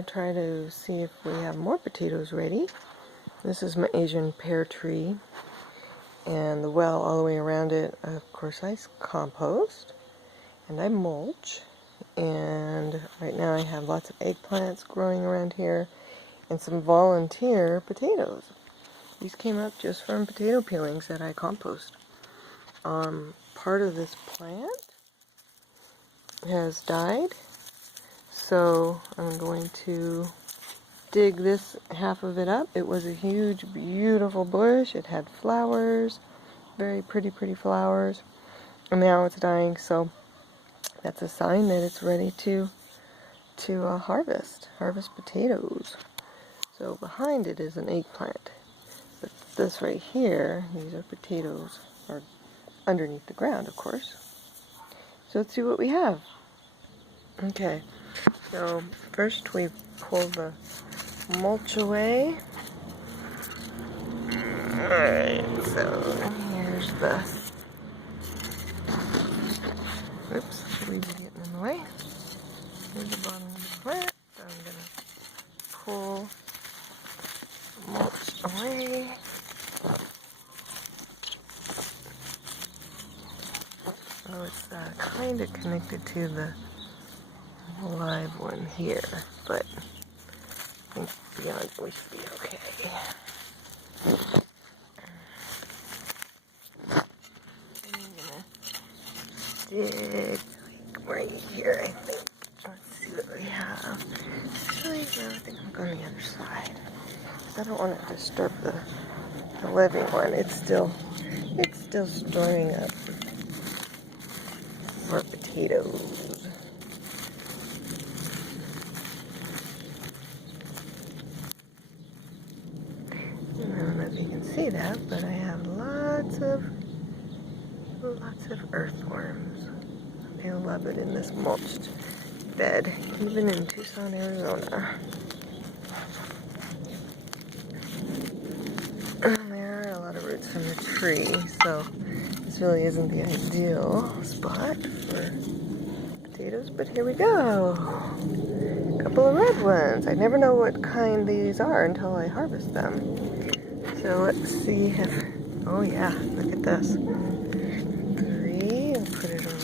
I try to see if we have more potatoes ready. This is my Asian pear tree, and the well all the way around it, of course, I compost, and I mulch, and right now I have lots of eggplants growing around here, and some volunteer potatoes. These came up just from potato peelings that I compost. Part of this plant has died, so I'm going to dig this half of it up. It was a huge, beautiful bush. It had flowers, very pretty flowers, and now it's dying, so that's a sign that it's ready to harvest potatoes. So behind it is an eggplant. But this right here, these are potatoes, or underneath the ground, of course. So let's see what we have. Okay, so first we pull the mulch away. Alright, so here's the, oops, weeds getting in the way. Here's the bottom of the plant, so I'm going to pull mulch away. So it's kind of connected to the live one here, but I think beyond we should be okay. I'm gonna dig like right here, I think. Let's see what we have. Actually, no, I think I'm going the other side, because I don't want to disturb the living one. It's still storing up more potatoes. I don't know if you can see that, but I have lots of earthworms. They love it in this mulched bed, even in Tucson, Arizona. There are a lot of roots from the tree, so this really isn't the ideal spot for potatoes, but here we go. A couple of red ones. I never know what kind these are until I harvest them. So let's see if, oh yeah, look at this. 3, and put it on